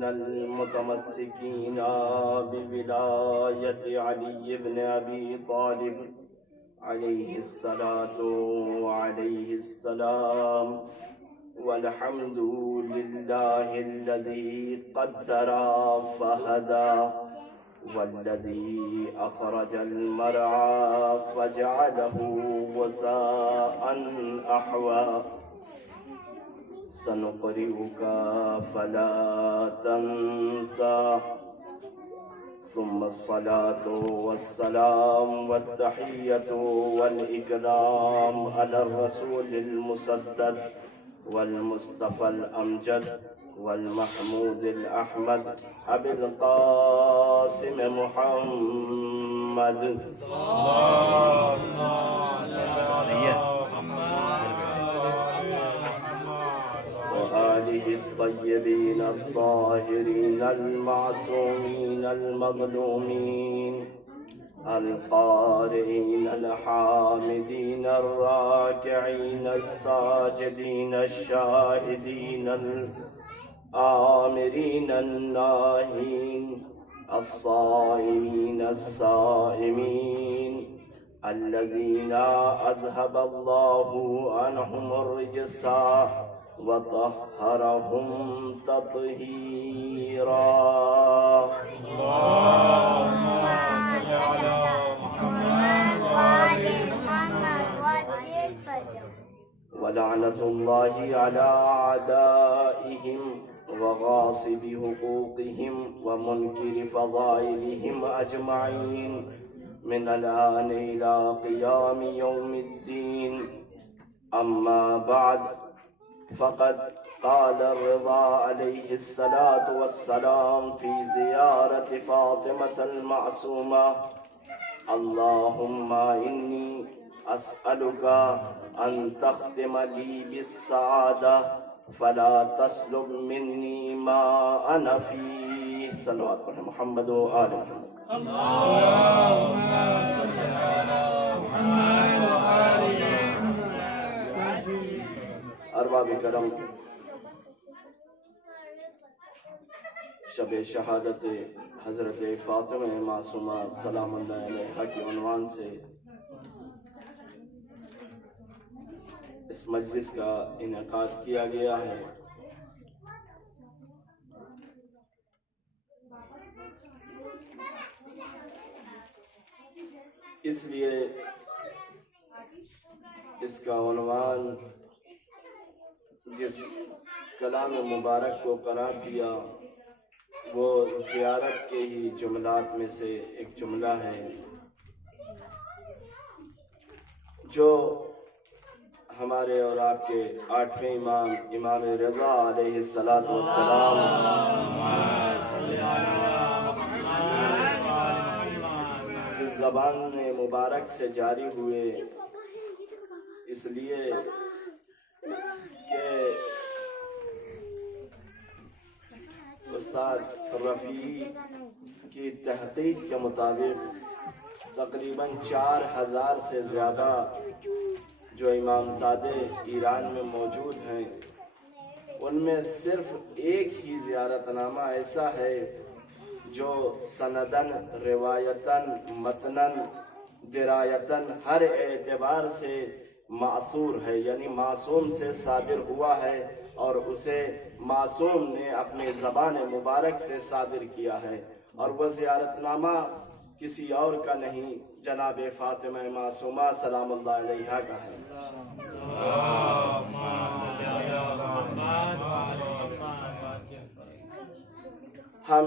من المتمسكين بولاية علي بن أبي طالب عليه الصلاة وعليه السلام، والحمد لله الذي قدر فهدى، والذي أخرج المرعى فجعله غثاء أحوى. سنقرئك فلا تنسى. ثم الصلاة والسلام والتحية والإكرام على الرسول المسدد والمصطفى الأمجد والمحمود الأحمد أبي القاسم محمد. وآله الطيبين الطاهرين المعصومين المظلومين القارئين الحامدين الراكعين الساجدين الشاهدين الآمرين الناهين الصائمين السائمين الذين أذهب الله عنهم الرجس وطهرهم تطهيرا. اللهم صل على محمد وآل محمد وعجل فرجهم. ولعنة الله على أعدائهم وغاصب حقوقهم ومنكر فضائلهم أجمعين من الآن إلى قيام يوم الدين. أما بعد، فقد قال الرضا عليه الصلاة والسلام في زيارة فاطمة المعصومة: اللهم إني أسألك أن تختم لي بالسعادة فلا تسلب مني ما أنا فيه. صلوات محمد وآل محمد. اللهم صل على محمد وآل محمد. ارباب کرم، شب شہادت حضرت فاطمہ معصومہ سلام اللہ علیہا کے عنوان سے اس مجلس کا انعقاد کیا گیا ہے۔ اس لیے اس کا عنوان جس کلام مبارک کو قرار دیا وہ زیارت کے ہی جملات میں سے ایک جملہ ہے جو ہمارے اور آپ کے آٹھویں امام امام رضا علیہ الصلاۃ والسلام اس زبان مبارک سے جاری ہوئے، اس لیے کہ استاد رفیع کی تحقیق کے مطابق تقریباً 4000 سے زیادہ جو امام زادے ایران میں موجود ہیں، ان میں صرف ایک ہی زیارت نامہ ایسا ہے جو سندن، روایتاً، متناً، درایتاً ہر اعتبار سے معصور ہے، یعنی معصوم سے صادر ہوا ہے اور اسے معصوم نے اپنی زبان مبارک سے صادر کیا ہے، اور وہ زیارت نامہ کسی اور کا نہیں، جناب فاطمہ معصومہ سلام اللہ علیہا کا ہے۔ ہم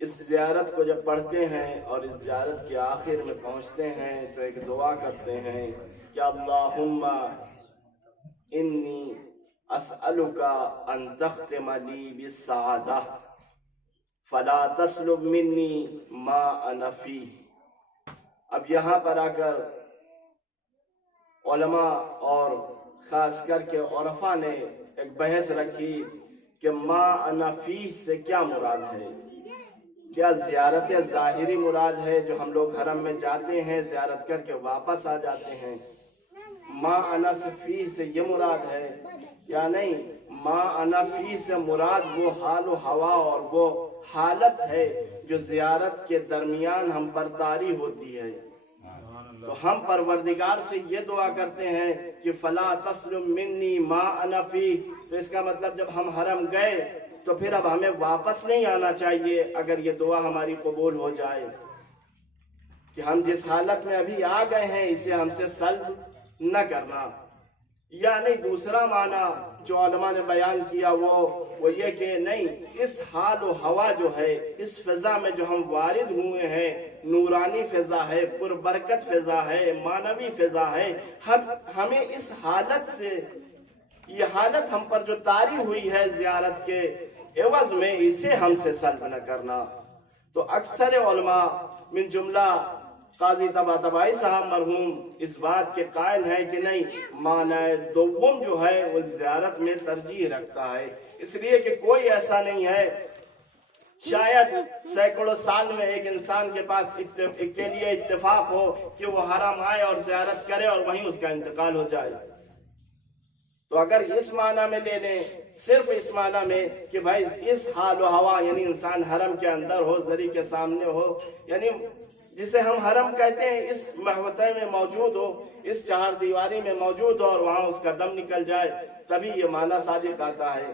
اس زیارت کو جب پڑھتے ہیں اور اس زیارت کے آخر میں پہنچتے ہیں تو ایک دعا کرتے ہیں کہ اللہم انی اسألک ان تختم لی بالسعادہ فلا تسلب منی ما انا فیہ۔ اب یہاں پر آ کر علماء اور خاص کر کے عرفاء نے ایک بحث رکھی کہ ما انا فیہ سے کیا مراد ہے؟ کیا زیارت ظاہری مراد ہے جو ہم لوگ حرم میں جاتے ہیں زیارت کر کے واپس آ جاتے ہیں؟ ما انا فیہ سے یہ مراد ہے یا نہیں؟ ما انا فی سے مراد وہ حال و ہوا اور وہ حالت ہے جو زیارت کے درمیان ہم پر طاری ہوتی ہے۔ تو ہم پروردگار سے یہ دعا کرتے ہیں کہ فلا تسلم منی ما انا فی، تو اس کا مطلب جب ہم حرم گئے تو پھر اب ہمیں واپس نہیں آنا چاہیے اگر یہ دعا ہماری قبول ہو جائے کہ ہم جس حالت میں ابھی آ گئے ہیں اسے ہم سے سلب نہ کرنا۔ یا نہیں، دوسرا معنی جو علماء نے بیان کیا وہ یہ کہ نہیں، اس حال و ہوا جو ہے، اس فضا میں جو ہم وارد ہوئے ہیں، نورانی فضا ہے، پربرکت فضا ہے، معنوی فضا ہے، ہمیں اس حالت سے، یہ حالت ہم پر جو طاری ہوئی ہے زیارت کے عوض میں، اسے ہم سے سلب نہ کرنا۔ تو اکثر علماء من جملہ قاضی طباطبائی صاحب مرحوم اس بات کے قائل ہیں کہ نہیں، معنی دوم جو ہے وہ زیارت میں ترجیح رکھتا ہے، اس لیے کہ کوئی ایسا نہیں ہے، شاید سینکڑوں سال میں ایک انسان کے پاس کے لیے اتفاق ہو کہ وہ حرم آئے اور زیارت کرے اور وہیں اس کا انتقال ہو جائے۔ تو اگر اس معنی میں لے لیں، صرف اس معنی میں کہ بھائی اس حال و ہوا، یعنی انسان حرم کے اندر ہو، زری کے سامنے ہو، یعنی جسے ہم حرم کہتے ہیں، اس محوطے میں موجود ہو، اس چہار دیواری میں موجود ہو اور وہاں اس کا دم نکل جائے، تبھی یہ معنی صادق آتا ہے۔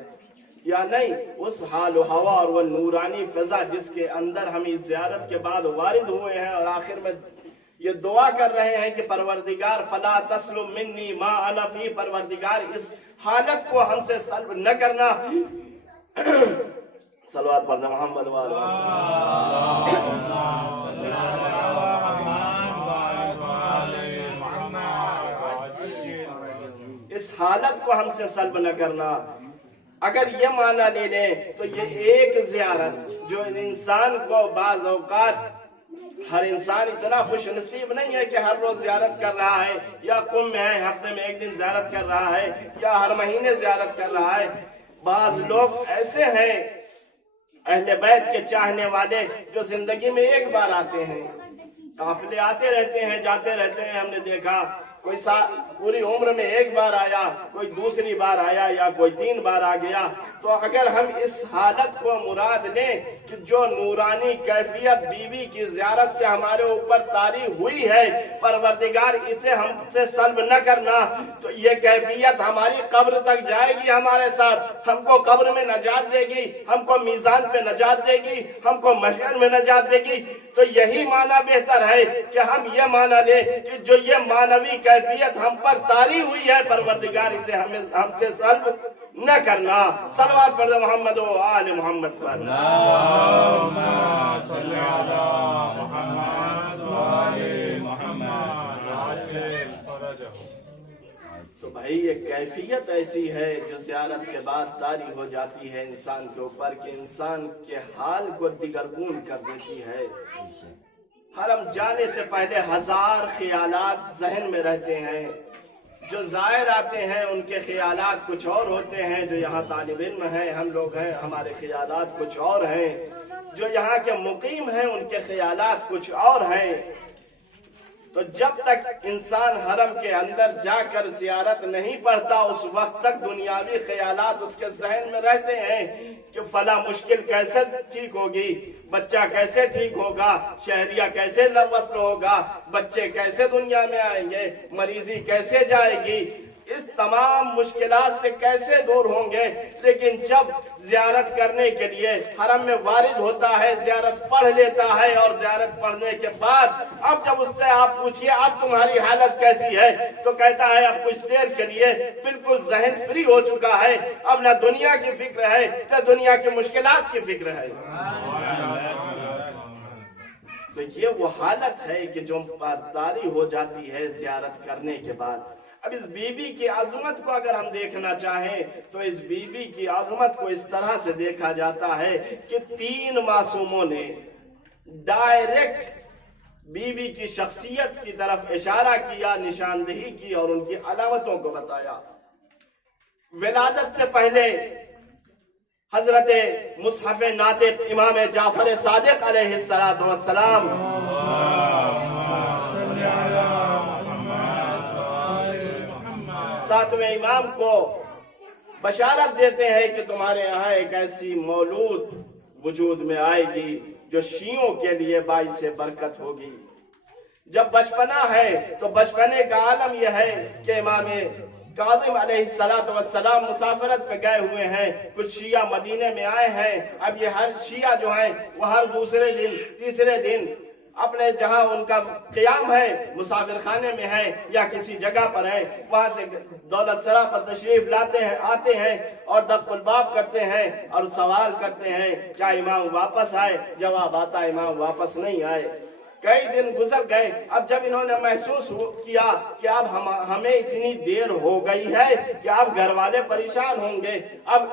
یا نہیں، اس حال و ہوا اور وہ نورانی فضا جس کے اندر ہم اس زیارت کے بعد وارد ہوئے ہیں اور آخر میں یہ دعا کر رہے ہیں کہ پروردگار فلا تسلم منی ما انا فی، پروردگار اس حالت کو ہم سے سلب نہ کرنا۔ صلوات پڑھنا محمد اس حالت کو ہم سے سلب نہ کرنا۔ اگر یہ معنی لے لیں تو یہ ایک زیارت جو انسان کو بعض اوقات، ہر انسان اتنا خوش نصیب نہیں ہے کہ ہر روز زیارت کر رہا ہے، یا قم میں ہے ہفتے میں ایک دن زیارت کر رہا ہے، یا ہر مہینے زیارت کر رہا ہے۔ بعض لوگ ایسے ہیں اہل بیت کے چاہنے والے جو زندگی میں ایک بار آتے ہیں، قافلے آتے رہتے ہیں، جاتے رہتے ہیں، ہم نے دیکھا کوئی پوری عمر میں ایک بار آیا، کوئی دوسری بار آیا، یا کوئی 3 بار آ گیا۔ تو اگر ہم اس حالت کو مراد لیں کہ جو نورانی کیفیت بی بی کی زیارت سے ہمارے اوپر طاری ہوئی ہے، پروردگار اسے ہم سے سلب نہ کرنا، تو یہ کیفیت ہماری قبر تک جائے گی ہمارے ساتھ، ہم کو قبر میں نجات دے گی، ہم کو میزان پہ نجات دے گی، ہم کو محشر میں نجات دے گی۔ تو یہی معنی بہتر ہے کہ ہم یہ معنی لیں کہ جو یہ معنوی کیفیت ہم پر طاری ہوئی ہے، پروردگار اسے ہم سے سلب نہ کرنا۔ صلوات پڑھ محمد و آل محمد پر۔ اللہم صلی علی محمد و آل محمد عجل فرجہ۔ تو بھائی یہ کیفیت ایسی ہے جو زیارت کے بعد طاری ہو جاتی ہے انسان کے اوپر کہ انسان کے حال کو دگرگون کر دیتی ہے۔ حرم جانے سے پہلے 1000 خیالات ذہن میں رہتے ہیں، جو زائر آتے ہیں ان کے خیالات کچھ اور ہوتے ہیں، جو یہاں طالب علم ہیں، ہم لوگ ہیں، ہمارے خیالات کچھ اور ہیں، جو یہاں کے مقیم ہیں ان کے خیالات کچھ اور ہیں۔ تو جب تک انسان حرم کے اندر جا کر زیارت نہیں پڑھتا، اس وقت تک دنیاوی خیالات اس کے ذہن میں رہتے ہیں کہ فلاں مشکل کیسے ٹھیک ہوگی، بچہ کیسے ٹھیک ہوگا، شہریہ کیسے وصل ہوگا، بچے کیسے دنیا میں آئیں گے، مریضی کیسے جائے گی، اس تمام مشکلات سے کیسے دور ہوں گے۔ لیکن جب زیارت کرنے کے لیے حرم میں وارد ہوتا ہے، زیارت پڑھ لیتا ہے، اور زیارت پڑھنے کے بعد اب جب اس سے آپ پوچھئے اب تمہاری حالت کیسی ہے، تو کہتا ہے اب کچھ دیر کے لیے بالکل ذہن فری ہو چکا ہے، اب نہ دنیا کی فکر ہے نہ دنیا کی مشکلات کی فکر ہے۔ تو یہ وہ حالت ہے کہ جو طاری ہو جاتی ہے زیارت کرنے کے بعد۔ اب اس بی بی کی عظمت کو اگر ہم دیکھنا چاہیں تو اس بی بی کی عظمت کو اس طرح سے دیکھا جاتا ہے کہ 3 معصوموں نے ڈائریکٹ بی بی کی شخصیت کی طرف اشارہ کیا، نشاندہی کی اور ان کی علامتوں کو بتایا۔ ولادت سے پہلے حضرت مصحف ناطق امام جعفر صادق علیہ السلام ساتویں امام کو بشارت دیتے ہیں کہ تمہارے یہاں ایک ایسی مولود وجود میں آئے گی جو شیعوں کے لیے باعث برکت ہوگی۔ جب بچپنا ہے تو بچپنے کا عالم یہ ہے کہ امام کاظم علیہ السلام مسافرت پہ گئے ہوئے ہیں، کچھ شیعہ مدینے میں آئے ہیں۔ اب یہ ہر شیعہ جو ہیں وہ ہر دوسرے دن تیسرے دن اپنے جہاں ان کا قیام ہے مسافر خانے میں ہے یا کسی جگہ پر ہے، وہاں سے دولت سرا پر تشریف لاتے ہیں، آتے ہیں اور دق الباب کرتے ہیں اور سوال کرتے ہیں کیا امام واپس آئے؟ جواب آتا امام واپس نہیں آئے۔ کئی دن گزر گئے، اب جب انہوں نے محسوس کیا کہ اب ہمیں اتنی دیر ہو گئی ہے کہ اب گھر والے پریشان ہوں گے، اب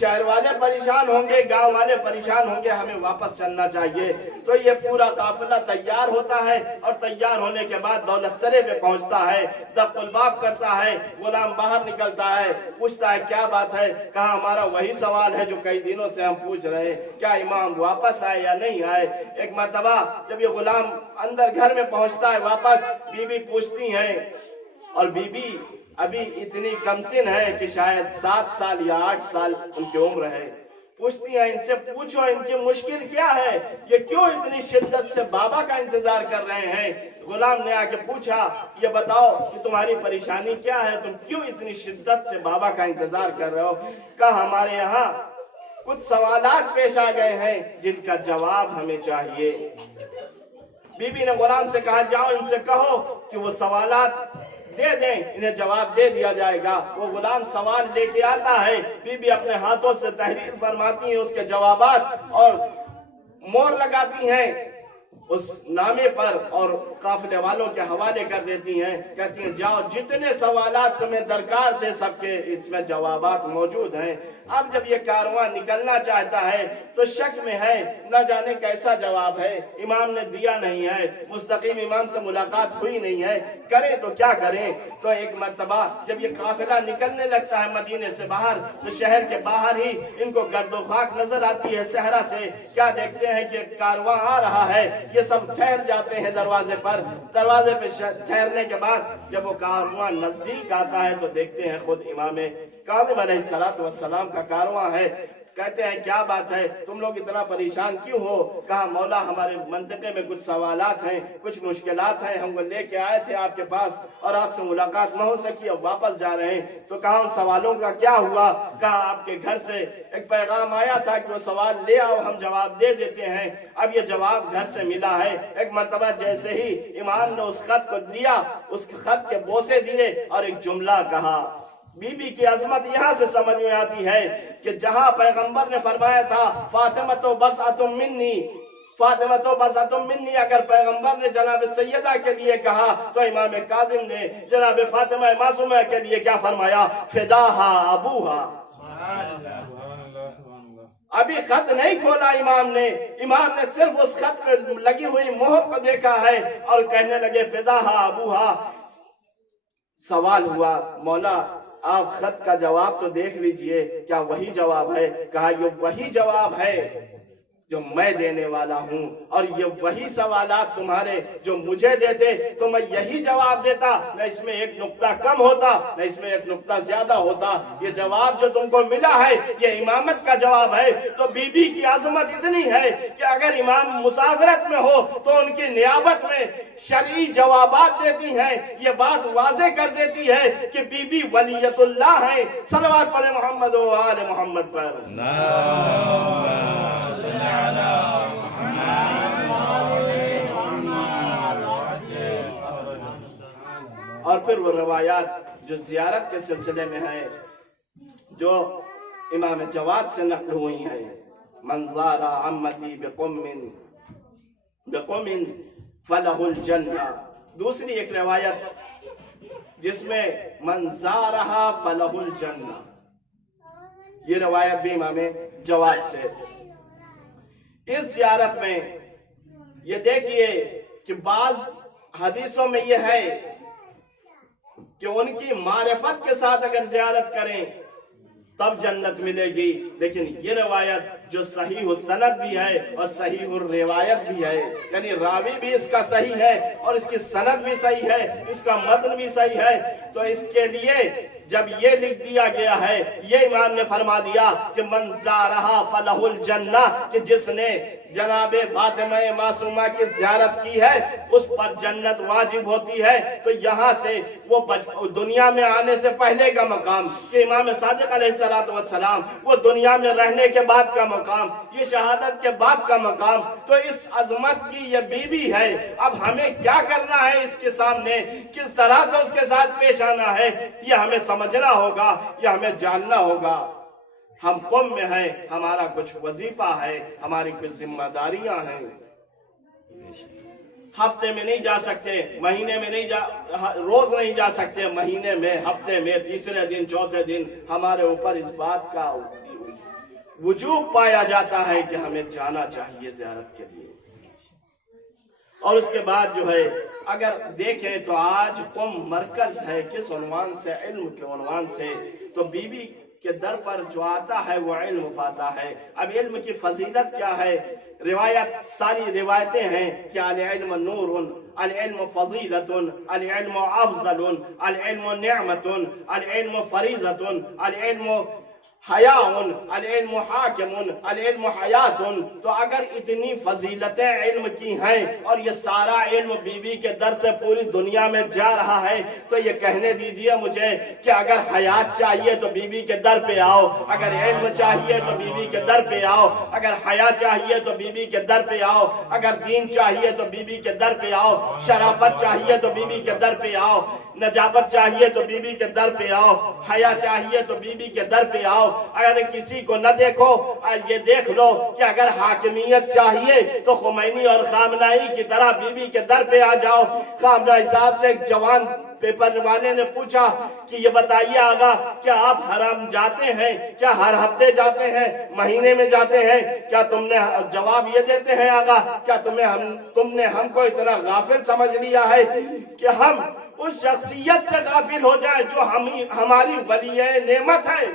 شہر والے پریشان ہوں گے، گاؤں والے پریشان ہوں گے، ہمیں واپس چلنا چاہیے۔ تو یہ پورا قافلہ تیار ہوتا ہے اور تیار ہونے کے بعد دولت سرے پہ پہنچتا ہے، دق الباب کرتا ہے، غلام باہر نکلتا ہے، پوچھتا ہے کیا بات ہے؟ کہا ہمارا وہی سوال ہے جو کئی دنوں سے ہم پوچھ رہے ہیں، کیا امام واپس آئے یا نہیں آئے؟ ایک مرتبہ جب یہ غلام اندر گھر میں پہنچتا ہے واپس، بی بی پوچھتی ہیں، اور بی بی ابھی اتنی کم سن ہے کہ شاید 7 سال یا 8 سال ان کی عمر ہے، پوچھتی ہیں ان سے پوچھو ان کی مشکل کیا ہے، یہ کیوں اتنی شدت سے بابا کا انتظار کر رہے ہیں؟ غلام نے آ کے پوچھا یہ بتاؤ کہ تمہاری پریشانی کیا ہے، تم کیوں اتنی شدت سے بابا کا انتظار کر رہے ہو؟ کہا ہمارے یہاں کچھ سوالات پیش آ گئے ہیں جن کا جواب ہمیں چاہیے۔ بی بی نے غلام سے کہا جاؤ ان سے کہو کہ وہ سوالات دے دیں، انہیں جواب دے دیا جائے گا۔ وہ غلام سوال لے کے آتا ہے، بی بی اپنے ہاتھوں سے تحریر فرماتی ہیں اس کے جوابات اور مہر لگاتی ہیں اس نامے پر اور قافلے والوں کے حوالے کر دیتی ہیں، کہتی ہیں جاؤ جتنے سوالات تمہیں درکار تھے سب کے اس میں جوابات موجود ہیں۔ اب جب یہ کارواں نکلنا چاہتا ہے تو شک میں ہے، نہ جانے کیسا جواب ہے، امام نے دیا نہیں ہے، مستقیم امام سے ملاقات ہوئی نہیں ہے، کریں تو کیا کریں؟ تو ایک مرتبہ جب یہ قافلہ نکلنے لگتا ہے مدینے سے باہر تو شہر کے باہر ہی ان کو گرد و خاک نظر آتی ہے صحرا سے، کیا دیکھتے ہیں کہ کارواں آ رہا ہے، یہ سب ٹھہر جاتے ہیں دروازے پر۔ دروازے پہ ٹھہرنے کے بعد جب وہ کارواں نزدیک آتا ہے تو دیکھتے ہیں خود امام کاظم علیہ السلام کا کارواں ہے۔ کہتے ہیں کیا بات ہے، تم لوگ اتنا پریشان کیوں ہو؟ کہا مولا ہمارے منطقے میں کچھ سوالات ہیں، کچھ مشکلات ہیں، ہم وہ لے کے آئے تھے آپ کے پاس اور آپ سے ملاقات نہ ہو سکی، اب واپس جا رہے ہیں۔ تو کہا ان سوالوں کا کیا ہوا؟ کہا آپ کے گھر سے ایک پیغام آیا تھا کہ وہ سوال لے آؤ، ہم جواب دے دیتے ہیں۔ اب یہ جواب گھر سے ملا ہے۔ ایک مرتبہ جیسے ہی امام نے اس خط کو لیا، اس خط کے بوسے دیے اور ایک جملہ کہا۔ بی بی کی عظمت یہاں سے سمجھ میں آتی ہے کہ جہاں پیغمبر نے فرمایا تھا فاطمۃ بضعۃ منی، فاطمۃ بضعۃ منی، اگر پیغمبر نے جناب سیدہ کے لیے کہا تو امام کاظم نے جناب فاطمہ معصومہ کے لیے کیا فرمایا؟ فداہا ابوہا۔ ابھی خط نہیں کھولا امام نے صرف اس خط پہ لگی ہوئی مہر کو دیکھا ہے اور کہنے لگے فداہا ابوہا۔ سوال ہوا مولا آپ خط کا جواب تو دیکھ لیجئے، کیا وہی جواب ہے؟ کہا یہ وہی جواب ہے جو میں دینے والا ہوں، اور یہ وہی سوالات تمہارے جو مجھے دیتے تو میں یہی جواب دیتا، نہ اس میں ایک نقطہ کم ہوتا نہ اس میں ایک نقطہ زیادہ ہوتا۔ یہ جواب جو تم کو ملا ہے یہ امامت کا جواب ہے۔ تو بی بی کی عظمت اتنی ہے کہ اگر امام مسافرت میں ہو تو ان کی نیابت میں شرعی جوابات دیتی ہیں، یہ بات واضح کر دیتی ہے کہ بی بی ولیت اللہ ہیں۔ صلوات پڑھیں محمد و آل محمد پر۔ اور پھر وہ روایات جو زیارت کے سلسلے میں ہیں جو امام جواد سے نقل ہوئی ہیں، من زار عمتی بقوم فلہ الجنہ، دوسری ایک روایت جس میں من زارہا فلہ الجنہ، یہ روایت بھی امام جواد سے۔ اس زیارت میں یہ دیکھیے کہ بعض حدیثوں میں یہ ہے کہ ان کی معرفت کے ساتھ اگر زیارت کریں تب جنت ملے گی، لیکن یہ روایت جو صحیح السند بھی ہے اور صحیح الروایت بھی ہے، یعنی راوی بھی اس کا صحیح ہے اور اس کی سند بھی صحیح ہے، اس کا متن بھی صحیح ہے، تو اس کے لیے جب یہ لکھ دیا گیا ہے، یہ امام نے فرما دیا کہ من زارہا فلہ الجنہ، کہ جس نے جناب فاطمہ معصومہ کی زیارت کی ہے اس پر جنت واجب ہوتی ہے۔ تو یہاں سے وہ دنیا میں آنے سے پہلے کا مقام، کہ امام صادق علیہ السلام، وہ دنیا میں رہنے کے بعد کا مقام، یہ شہادت کے بعد کا مقام، تو اس عظمت کی یہ بیوی ہے۔ اب ہمیں کیا کرنا ہے اس کے سامنے، کس طرح سے اس کے ساتھ پیش آنا ہے، یہ ہمیں سمجھنا ہوگا، یہ ہمیں جاننا ہوگا۔ ہم قوم میں ہیں، ہمارا کچھ وظیفہ ہے، ہماری کچھ ذمہ داریاں ہیں۔ ہفتے میں نہیں جا سکتے، مہینے میں نہیں روز نہیں جا سکتے، مہینے میں، ہفتے میں، تیسرے دن، چوتھے دن ہمارے اوپر اس بات کا وجوب پایا جاتا ہے کہ ہمیں جانا چاہیے زیارت کے لیے۔ اور اس کے بعد جو ہے اگر دیکھیں تو آج قوم مرکز ہے کس عنوان سے؟ علم کے عنوان سے۔ تو بی بی کے در پر جو آتا ہے وہ علم پاتا ہے۔ اب علم کی فضیلت کیا ہے؟ روایت، ساری روایتیں ہیں کہ العلم نور، العلم فضیلت، العلم افضل، العلم نعمت، العلم فریضۃ، العلم حیاء، العلم حاکم، العلم حیات۔ تو اگر اتنی فضیلتیں علم کی ہیں اور یہ سارا علم بی بی کے در سے پوری دنیا میں جا رہا ہے، تو یہ کہنے دیجئے مجھے کہ اگر حیات چاہیے تو بی بی کے در پہ آؤ، اگر علم چاہیے تو بی بی کے در پہ آؤ، اگر حیا چاہیے تو بی بی کے در پہ آؤ، اگر دین چاہیے تو بی بی کے در پہ آؤ، شرافت چاہیے تو بی بی کے در پہ آؤ، نجابت چاہیے تو بی بی کے در پہ آؤ، حیا چاہیے تو بی بی کے در پہ آؤ۔ اگر کسی کو نہ دیکھو، یہ دیکھ لو کہ اگر حاکمیت چاہیے تو خمینی اور خامنائی کی طرح بی بی کے در پہ آ جاؤ۔ خامنائی صاحب سے ایک جوان پیپر والے نے پوچھا کہ یہ بتائیے آقا، کیا آپ حرم جاتے ہیں؟ کیا ہر ہفتے جاتے ہیں؟ مہینے میں جاتے ہیں؟ کیا تم نے جواب یہ دیتے ہیں آقا، کیا تم نے ہم کو اتنا غافل سمجھ لیا ہے کہ ہم اس شخصیت سے غافل ہو جائیں جو ہماری ولی نعمت ہے؟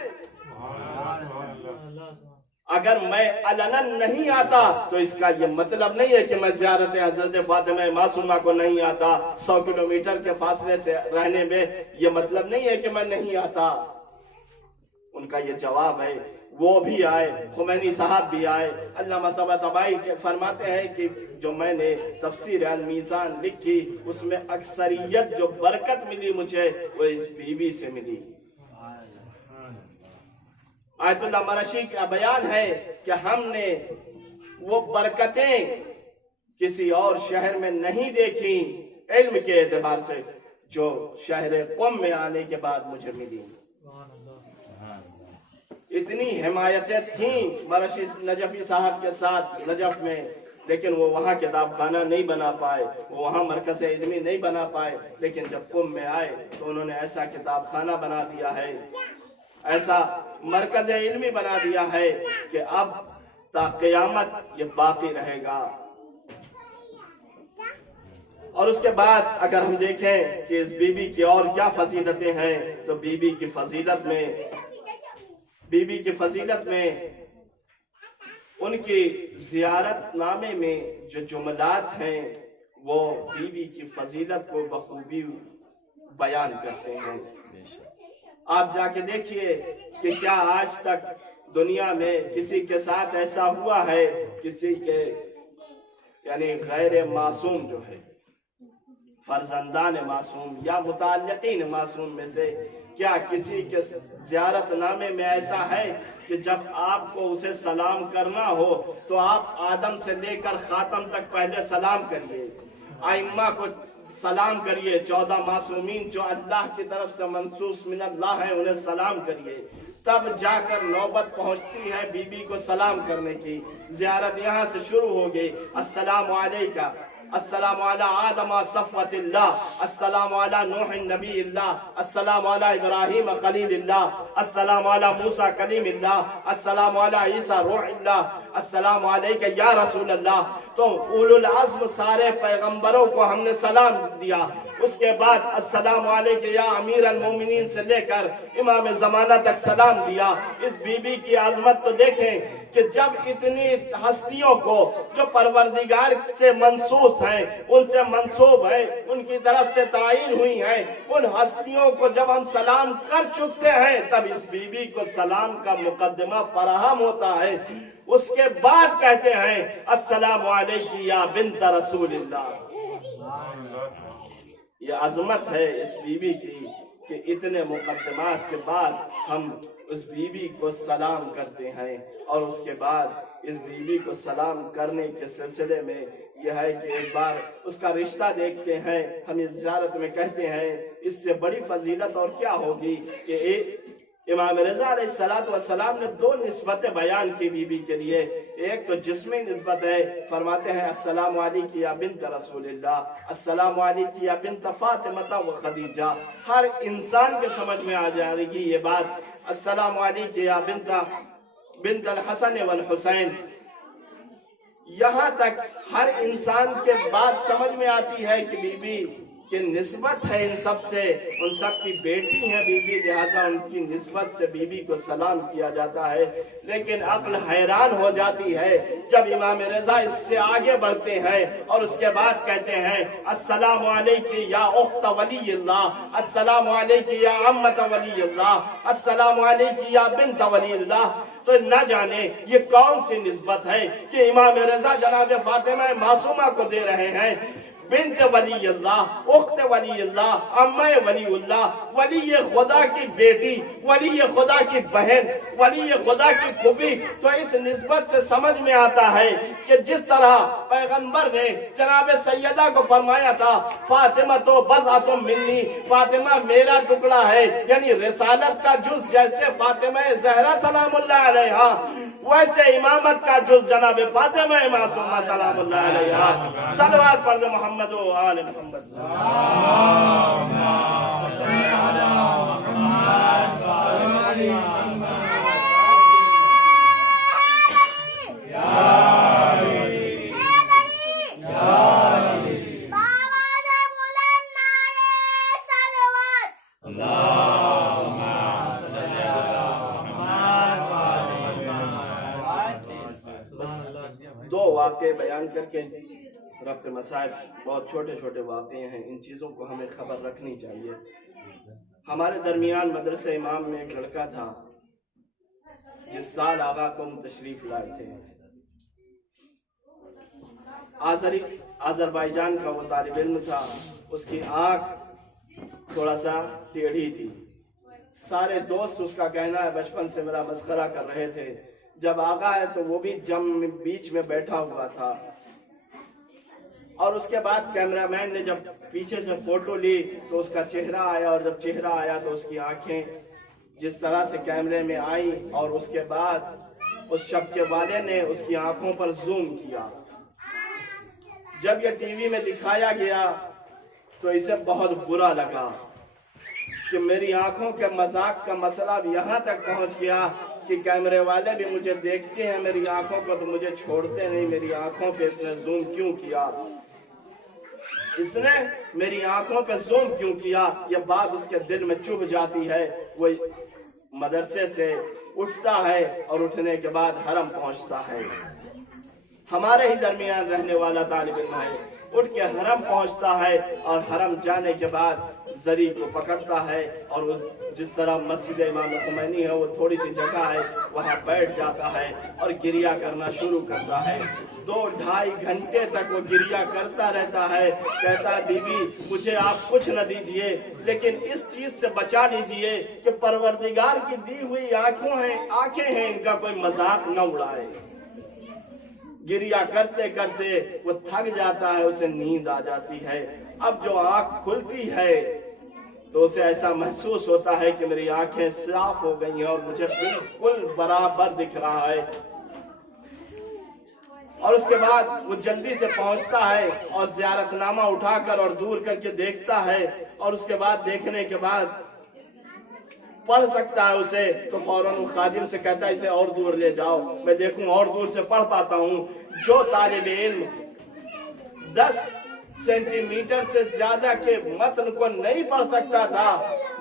اگر میں علناً نہیں آتا تو اس کا یہ مطلب نہیں ہے کہ میں زیارت حضرت فاطمہ معصومہ کو نہیں آتا۔ 100 کلومیٹر کے فاصلے سے رہنے میں یہ مطلب نہیں ہے کہ میں نہیں آتا۔ ان کا یہ جواب ہے، وہ بھی آئے، خمینی صاحب بھی آئے۔ علامہ طباطبائی فرماتے ہیں کہ جو میں نے تفسیر المیزان لکھی اس میں اکثریت جو برکت ملی مجھے وہ اس بیوی سے ملی۔ آیت اللہ مرشی کا بیان ہے کہ ہم نے وہ برکتیں کسی اور شہر میں نہیں دیکھی علم کے اعتبار سے جو شہر قم میں آنے کے بعد مجھے ملی۔ اتنی حمایتیں تھیں مرشی نجفی صاحب کے ساتھ نجف میں، لیکن وہ وہاں کتاب خانہ نہیں بنا پائے، وہ وہاں مرکز علمی نہیں بنا پائے، لیکن جب قم میں آئے تو انہوں نے ایسا کتاب خانہ بنا دیا ہے، ایسا مرکز علمی بنا دیا ہے کہ اب تا قیامت یہ باقی رہے گا۔ اور اس کے بعد اگر ہم دیکھیں کہ اس بی بی کی اور کیا فضیلتیں ہیں تو بی بی کی فضیلت میں ان کی زیارت نامے میں جو جملات ہیں وہ بی بی کی فضیلت کو بخوبی بیان کرتے ہیں۔ آپ جا کے دیکھیے کہ کیا آج تک دنیا میں کسی کے ساتھ ایسا ہوا ہے، کسی کے یعنی غیر معصوم جو ہے، فرزندان معصوم یا متعلقین معصوم میں سے کیا کسی کے زیارت نامے میں ایسا ہے کہ جب آپ کو اسے سلام کرنا ہو تو آپ آدم سے لے کر خاتم تک پہلے سلام کریے، ائمہ کو سلام کریے، 14 معصومین جو اللہ کی طرف سے منصوص من اللہ ہیں انہیں سلام کریے، تب جا کر نوبت پہنچتی ہے بی بی کو سلام کرنے کی۔ زیارت یہاں سے شروع ہوگی، السلام علیکہ، السلام علی آدم صفوت اللہ، السلام علی نوح نبی اللہ، السلام علی ابراہیم خلیل اللہ، السلام علی موسیٰ کلیم اللہ، السلام علی عیسیٰ روح اللہ، السلام علیکہ یا رسول اللہ۔ تو اولو العزم سارے پیغمبروں کو ہم نے سلام دیا۔ اس کے بعد السلام علیکہ یا امیر المومنین سے لے کر امام زمانہ تک سلام دیا۔ اس بی بی کی عظمت تو دیکھیں کہ جب اتنی ہستیوں کو جو پروردگار سے منصوص ہیں، ان سے منسوب ہیں، ان کی طرف سے تعین ہوئی ہیں، ان ہستیوں کو جب ہم سلام کر چکتے ہیں تب اس بی بی کو سلام کا مقدمہ فراہم ہوتا ہے. اس کے بعد کہتے ہیں السلام علیکم یا بنت رسول اللہ. یہ عظمت ہے اس بی بی کی کہ اتنے مقدمات کے بعد ہم اس بی بی کو سلام کرتے ہیں. اور اس کے بعد اس بی بی کو سلام کرنے کے سلسلے میں یہ ہے کہ ایک بار اس کا رشتہ دیکھتے ہیں. ہم زیارت میں کہتے ہیں اس سے بڑی فضیلت اور کیا ہوگی کہ امام رضا علیہ السلام نے دو نسبتیں بیان کی بی بی کے لیے. ایک تو جسمی نسبت ہے، فرماتے ہیں السلام علیکم یا بنت رسول اللہ، السلام علیکم یا بنت فاطمہ و خدیجہ. ہر انسان کے سمجھ میں آ جائے گی یہ بات. السلام علیکم یا بنت الحسن والحسین. یہاں تک ہر انسان کے بات سمجھ میں آتی ہے کہ بی بی کی نسبت ہے ان سب سے، ان سب کی بیٹی ہے بی بی، لہذا ان کی نسبت سے بی بی کو سلام کیا جاتا ہے. لیکن عقل حیران ہو جاتی ہے جب امام رضا اس سے آگے بڑھتے ہیں اور اس کے بعد کہتے ہیں السلام علیکم یا اخت ولی اللہ، السلام علیکم یا عمت ولی اللہ، السلام علیکم یا بنت ولی اللہ. تو نہ جانے یہ کون سی نسبت ہے کہ امام رضا جناب فاطمہ معصومہ کو دے رہے ہیں. بنت ولی اللہ، اخت ولی اللہ، امّہ ولی اللہ، ولی خدا کی بیٹی، ولی خدا کی بہن، ولی خدا کی پھوپھی. تو اس نسبت سے سمجھ میں آتا ہے کہ جس طرح پیغمبر نے جناب سیدہ کو فرمایا تھا فاطمہ تو بضعۃ منی، فاطمہ میرا ٹکڑا ہے، یعنی رسالت کا جز جیسے فاطمہ زہرا سلام اللہ علیہا، ویسے امامت کا جز جناب فاطمہ معصومہ سلام اللہ علیہا. صلوات پڑھ دے محمد و آل محمد. دو واقعے بیان کر کے ربط مسائل، بہت چھوٹے چھوٹے واقعے ہیں، ان چیزوں کو ہمیں خبر رکھنی چاہیے. ہمارے درمیان مدرسہ امام میں ایک لڑکا تھا جس سال آغا قوم تشریف لائے تھے. آذربائیجان کا وہ طالب علم تھا. اس کی آنکھ تھوڑا سا ٹیڑھی تھی. سارے دوست اس کا کہنا ہے بچپن سے میرا مسخرہ کر رہے تھے. جب آغا ہے تو وہ بھی جم بیچ میں بیٹھا ہوا تھا. اور اس کے بعد کیمرہ مین نے جب پیچھے سے فوٹو لی تو اس کا چہرہ آیا، اور جب چہرہ آیا تو اس کی آنکھیں جس طرح سے کیمرے میں آئی، اور اس کے بعد اس شب کے والے نے اس کی آنکھوں پر زوم کیا. جب یہ ٹی وی میں دکھایا گیا تو اسے بہت برا لگا کہ میری آنکھوں کے مذاق کا مسئلہ بھی یہاں تک پہنچ گیا کہ کیمرے والے بھی مجھے دیکھتے ہیں میری آنکھوں کو تو مجھے چھوڑتے نہیں. میری آنکھوں پہ اس نے زوم کیوں کیا؟ اس نے میری آنکھوں پہ زوم کیوں کیا؟ یہ بات اس کے دل میں چبھ جاتی ہے. وہ مدرسے سے اٹھتا ہے اور اٹھنے کے بعد حرم پہنچتا ہے. ہمارے ہی درمیان رہنے والا طالب علم ہے. اٹھ کے حرم پہنچتا ہے اور حرم جانے کے بعد زری کو پکڑتا ہے اور جس طرح مسجد امام خمینی ہے وہ تھوڑی سی جگہ ہے وہاں بیٹھ جاتا ہے اور گریہ کرنا شروع کرتا ہے. 2-2.5 گھنٹے تک وہ گریہ کرتا رہتا ہے. کہتا ہے بی بی مجھے آپ کچھ نہ دیجئے لیکن اس چیز سے بچا لیجئے کہ پروردگار کی دی ہوئی آنکھیں ہیں ان کا کوئی مذاق نہ اڑائے. گریہ کرتے کرتے وہ تھک جاتا ہے، اسے نیند آ جاتی ہے. اب جو آنکھ کھلتی ہے تو اسے ایسا محسوس ہوتا ہے کہ میری آنکھیں صاف ہو گئی ہیں اور مجھے بالکل برابر دکھ رہا ہے. اور اس کے بعد وہ جلدی سے پہنچتا ہے اور زیارت نامہ اٹھا کر اور دور کر کے دیکھتا ہے اور اس کے بعد دیکھنے کے بعد پڑھ سکتا ہے اسے تو فوراً خادم سے کہتا ہے اسے اور دور لے جاؤ میں دیکھوں اور دور سے پڑھ پاتا ہوں. جو طالب علم 10 سینٹی میٹر سے زیادہ کے متن کو نہیں پڑھ سکتا تھا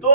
2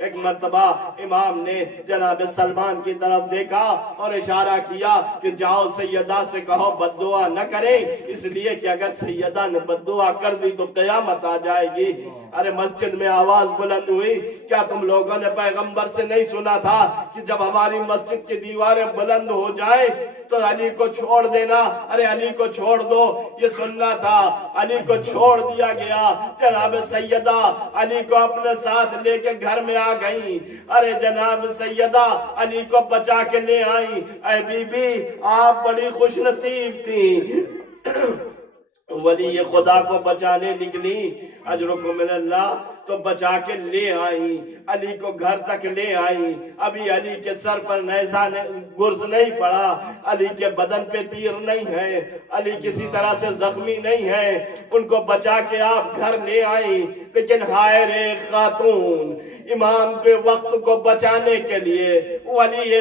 ایک مرتبہ امام نے جناب سلمان کی طرف دیکھا اور اشارہ کیا کہ جاؤ سیدہ سے کہو بد دعا نہ کریں، اس لیے کہ اگر سیدہ نے بد دعا کر دی تو قیامت آ جائے گی۔ ارے مسجد میں آواز بلند ہوئی، کیا تم لوگوں نے پیغمبر سے نہیں سنا تھا کہ جب ہماری مسجد کی دیواریں بلند ہو جائیں تو علی کو چھوڑ دینا؟ ارے علی کو چھوڑ دو، یہ سننا تھا۔ علی کو چھوڑ دیا گیا۔ جناب سیدہ علی کو اپنے ساتھ لے کے گھر میں آ گئی۔ ارے جناب سیدہ علی کو بچا کے لے آئی۔ اے بی بی آپ بڑی خوش نصیب تھی، ولی خدا کو بچانے نکلی، اجرکم من اللہ، تو بچا کے لے آئی، علی کو گھر تک لے آئی۔ ابھی علی کے سر پر نیزہ گرز نہیں پڑا، علی کے بدن پہ تیر نہیں ہے، علی کسی طرح سے زخمی نہیں ہے، ان کو بچا کے آپ گھر لے آئی۔ لیکن ہائے رے خاتون، امام کے وقت کو بچانے کے لیے، ولی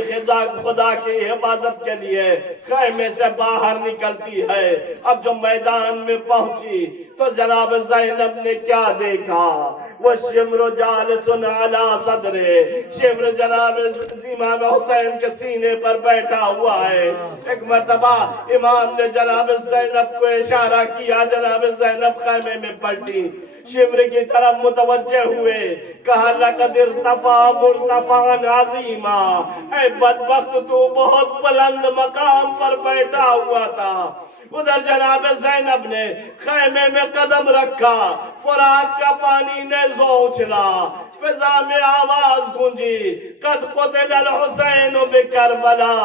خدا کی حفاظت کے لیے خیمے سے باہر نکلتی ہے۔ اب جو میدان میں پہنچی تو جناب زینب نے کیا دیکھا؟ وہ شمر جالس علی صدرے، شمر جناب امام حسین کے سینے پر بیٹھا ہوا ہے۔ ایک مرتبہ امام نے جناب زینب کو اشارہ کیا، جناب زینب خیمے میں پلٹی، شمر کی طرف متوجہ ہوئے، کہا لقد ارتفع مرتفعا عظیما، اے بدبخت تو بہت بلند مقام پر بیٹھا ہوا تھا۔ ادھر جناب زینب نے خیمے میں قدم رکھا، فرات کا پانی نیزوں اچھلا، فضا میں آواز گونجی، قد قتل الحسین بکربلا،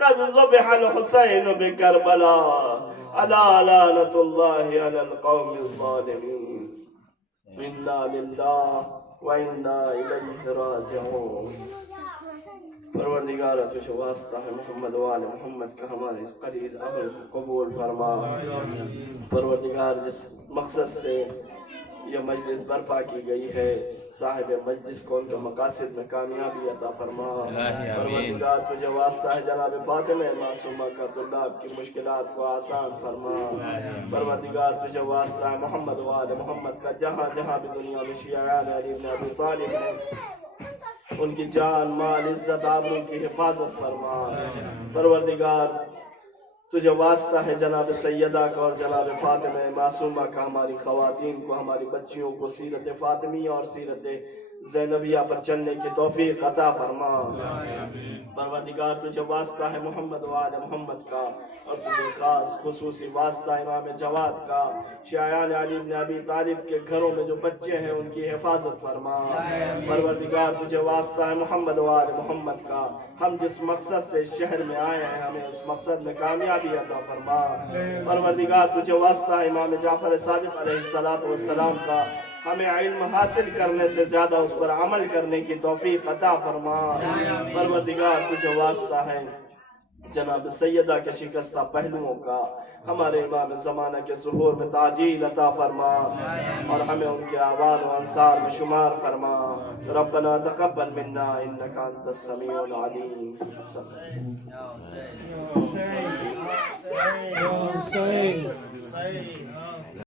قد ذبح الحسین بکربلا، الا لعنت اللہ علی القوم الظالمین، انا للہ وانا الیہ راجعون۔ پروردگارہ تجھے واسطہ ہے محمد و آل محمد کا ہمارے اس قلیل عمل کو قبول فرما۔ پروردگار جس مقصد سے یہ مجلس برپا کی گئی ہے، صاحب مجلس کو ان کے مقاصد میں کامیابی عطا فرما۔ پروردگار تجھے واسطہ ہے جناب فاطمہ معصومہ کا طلاب کی مشکلات کو آسان فرما۔ پروردگار تجھے واسطہ ہے محمد و آل محمد کا جہاں جہاں بھی دنیا میں شیعان علی بن ابی طالب ہیں، ان کی جان مال عزت آبرو کی حفاظت فرما۔ پروردگار تجھے واسطہ ہے جناب سیدہ کا اور جناب فاطمہ معصومہ کا، ہماری خواتین کو، ہماری بچیوں کو سیرت فاطمیہ اور سیرت زینبیہ پر چلنے کی توفیق عطا فرما۔ پروردگار تجھے واسطہ ہے محمد و آل محمد کا، اور تجھے خاص خصوصی واسطہ امام جواد کا، شیعان علی بن ابی طالب کے گھروں میں جو بچے ہیں ان کی حفاظت فرما۔ پروردگار تجھے واسطہ ہے محمد و آل محمد کا، ہم جس مقصد سے اس شہر میں آئے ہیں ہمیں اس مقصد میں کامیابی عطا فرما۔ پروردگار تجھے واسطہ ہے امام جعفر صادق علیہ السلام کا، ہمیں علم حاصل کرنے سے زیادہ اس پر عمل کرنے کی توفیق عطا فرما۔ پروردگار تجھے واسطہ ہے جناب سیدہ کے شکستہ پہلوؤں کا، ہمارے امام زمانہ کے ظہور میں تعجیل عطا فرما، اور ہمیں ان کے آباد و انصار میں شمار فرما۔ ربنا تقبل منا انک انت السمیع العلیم۔